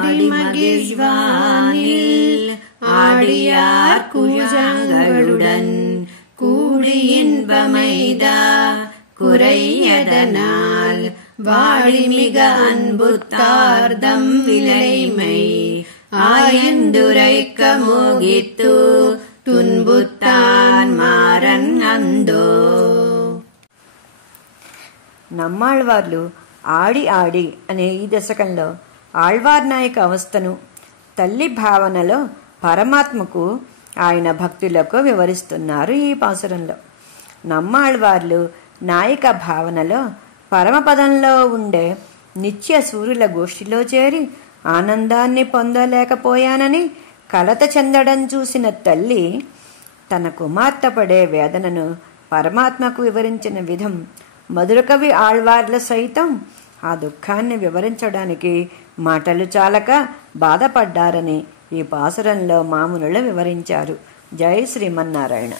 ஆடிமகிழ்வானில் ஆடியார் குழாங்களுடன் கூடி இன்பமைதா குறையதனால் வாழிமிக அன்புத்தார்தம் விலைமை ஆயந்துரைக்க மோகித்து துன்புத்தான் మారన్ అందో. నమ్మాళ్వార్లు ఆడి ఆడి అనే ఈ దశకంలో ఆళ్వార్నాయక అవస్థను తల్లి భావనలో పరమాత్మకు ఆయన భక్తులకు వివరిస్తున్నారు ఈ పాసురంలో. నమ్మాళ్వార్లు నాయిక భావనలో పరమపదంలో ఉండే నిత్య సూర్యుల గోష్ఠిలో చేరి ఆనందాన్ని పొందలేకపోయానని కలత చెందడం చూసిన తల్లి తన కుమార్తె పడే వేదనను పరమాత్మకు వివరించిన విధం మధురకవి ఆళ్వార్ల సైతం ఆ దుఃఖాన్ని వివరించడానికి మాటలు చాలక బాధపడ్డారని ఈ పాసురంలో మామునులు వివరించారు. జై శ్రీమన్నారాయణ.